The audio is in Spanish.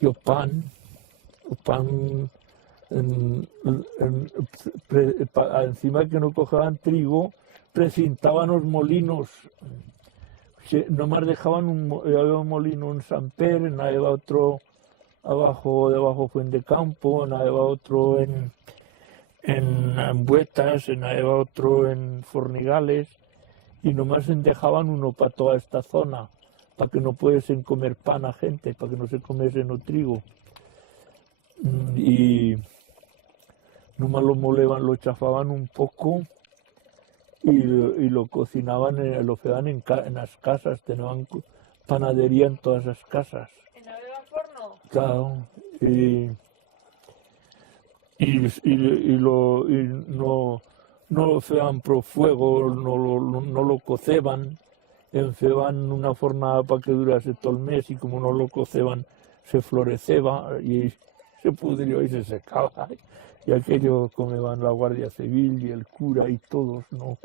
y o pan encima que no cojaban trigo, precintaban los molinos. Nomás dejaban había un molino en Sant Pere, había otro debajo Fuentecampo, había otro en Ambuetas, había otro en Fornigales, y nomás dejaban uno para toda esta zona, para que no pudiesen comer pan a gente, para que no se comiese no trigo. Y nomás lo moleban, lo chafaban un poco y lo cocinaban, lo hacían en las casas, tenían panadería en todas las casas. ¿En la beba forno? Claro, y no lo hacían por fuego, no lo coceban, enceban una fornada para que durase todo el mes, y como no lo coceban se floreceba y se pudrió y se secaba, y aquello comeban la Guardia Civil y el cura y todos, no.